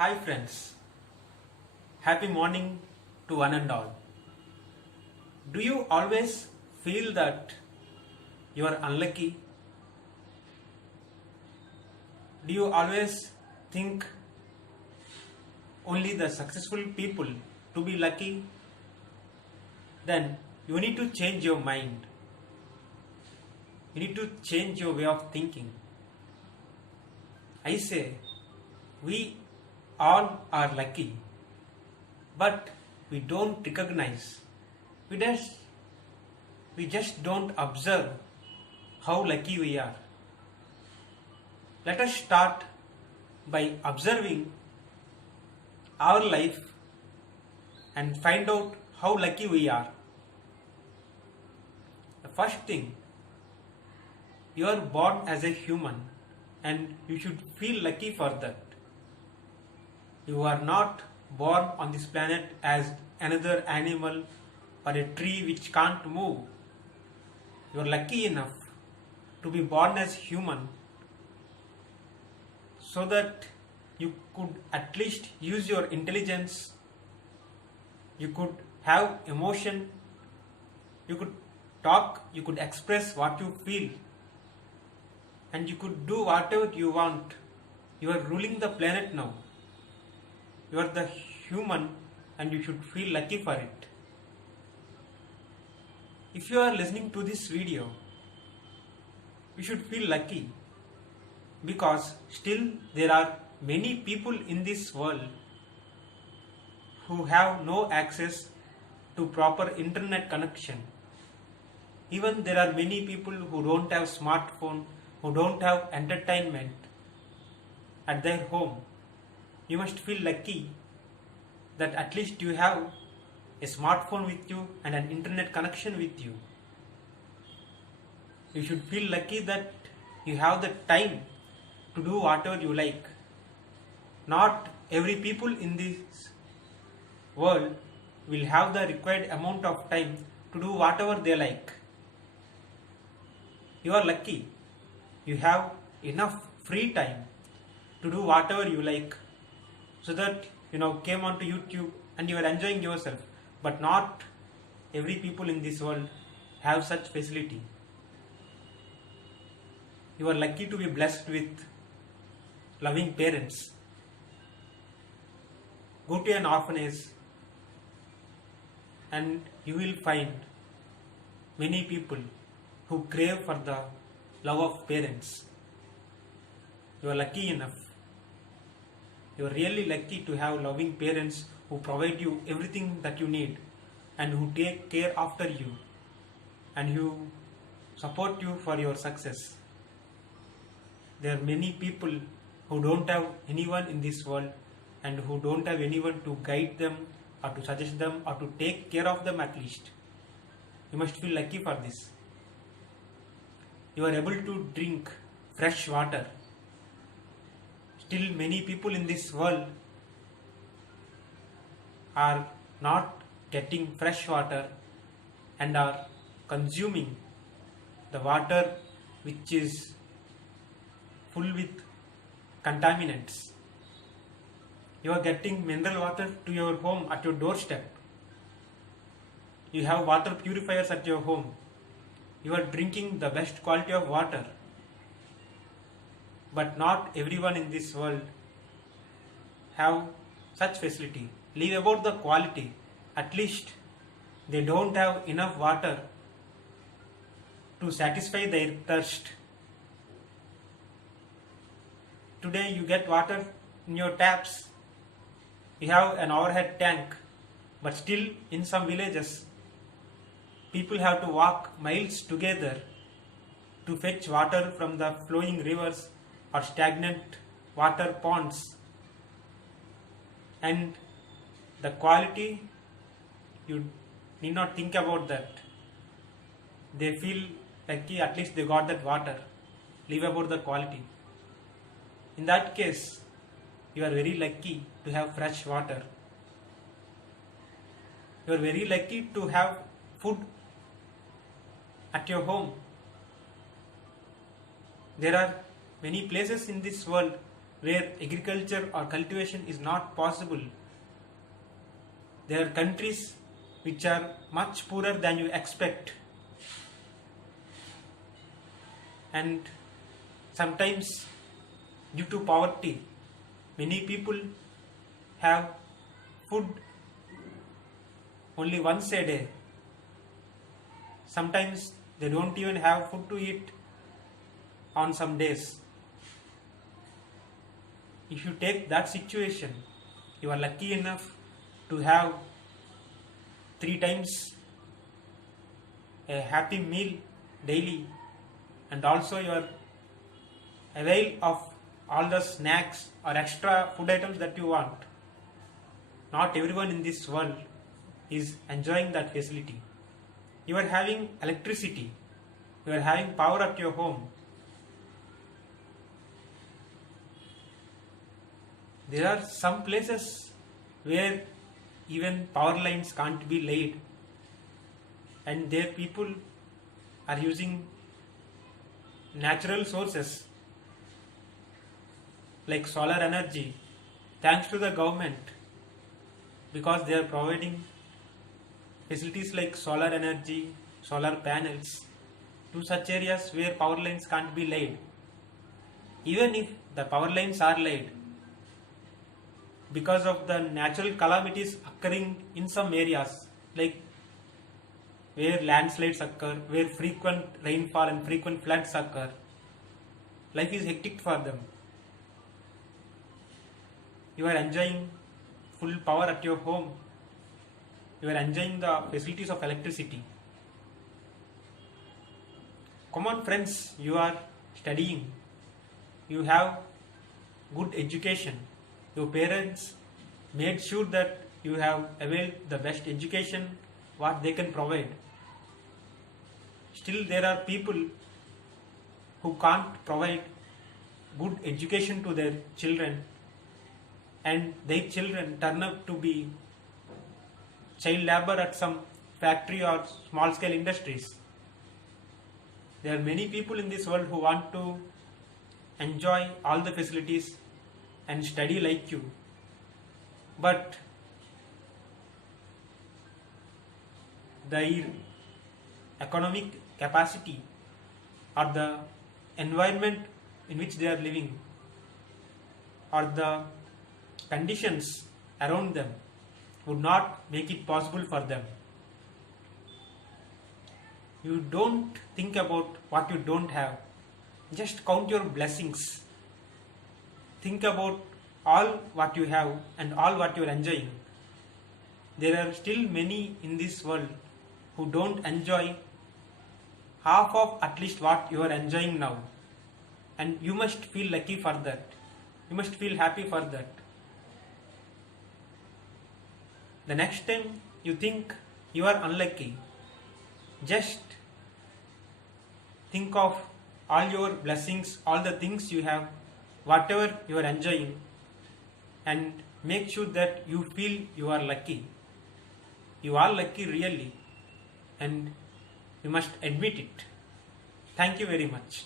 Hi friends, happy morning to one and all. Do you always feel that you are unlucky? Do you always think only the successful people to be lucky? Then you need to change your mind. You need to change your way of thinking. I say, we all are lucky, but we don't recognize. We just, we just don't observe how lucky we are. Let us start by observing our life and find out how lucky we are. The first thing, you are born as a human and you should feel lucky for that. You are not born on this planet as another animal or a tree which can't move. You are lucky enough to be born as human so that you could at least use your intelligence, you could have emotion, you could talk, you could express what you feel, and you could do whatever you want. You are ruling the planet now. You are the human and you should feel lucky for it. If you are listening to this video, you should feel lucky because still there are many people in this world who have no access to proper internet connection. Even there are many people who don't have smartphone, who don't have entertainment at their home. You must feel lucky that at least you have a smartphone with you and an internet connection with you. You should feel lucky that you have the time to do whatever you like. Not every people in this world will have the required amount of time to do whatever they like. You are lucky. You have enough free time to do whatever you like, so that came onto YouTube and you are enjoying yourself. But not every people in this world have such facility. You are lucky to be blessed with loving parents. Go to an orphanage and you will find many people who crave for the love of parents. You are lucky enough. You are really lucky to have loving parents who provide you everything that you need and who take care after you and who support you for your success. There are many people who don't have anyone in this world and who don't have anyone to guide them or to suggest them or to take care of them at least. You must feel lucky for this. You are able to drink fresh water. Still many people in this world are not getting fresh water and are consuming the water which is full with contaminants. You are getting mineral water to your home at your doorstep. You have water purifiers at your home. You are drinking the best quality of water. But not everyone in this world have such facility. Leave about the quality. At least they don't have enough water to satisfy their thirst. Today you get water in your taps. You have an overhead tank. But still in some villages, people have to walk miles together to fetch water from the flowing rivers or stagnant water ponds. And the quality, you need not think about that. They feel lucky, at least they got that water. Leave about the quality. In that case, you are very lucky to have fresh water. You are very lucky to have food at your home. There are many places in this world where agriculture or cultivation is not possible. There are countries which are much poorer than you expect, and sometimes due to poverty many people have food only once a day. Sometimes they don't even have food to eat on some days. If you take that situation, you are lucky enough to have 3 times a happy meal daily, and also you are avail of all the snacks or extra food items that you want. Not everyone in this world is enjoying that facility. You are having electricity, you are having power at your home. There are some places where even power lines can't be laid, and their people are using natural sources like solar energy, thanks to the government, because they are providing facilities like solar energy, solar panels to such areas where power lines can't be laid. Even if the power lines are laid, because of the natural calamities occurring in some areas, like where landslides occur, where frequent rainfall and frequent floods occur, life is hectic for them. You are enjoying full power at your home, you are enjoying the facilities of electricity. Come on friends, you are studying, you have good education, your parents made sure that you have availed the best education what they can provide. Still there are people who can't provide good education to their children, and their children turn up to be child labor at some factory or small scale industries. There are many people in this world who want to enjoy all the facilities and study like you, but their economic capacity or the environment in which they are living or the conditions around them would not make it possible for them. You don't think about what you don't have, just count your blessings. Think about all what you have and all what you are enjoying. There are still many in this world who don't enjoy half of at least what you are enjoying now, and you must feel lucky for that. You must feel happy for that. The next time you think you are unlucky, just think of all your blessings, all the things you have, whatever you are enjoying, and make sure that you feel you are lucky. You are lucky really, and you must admit it. Thank you very much.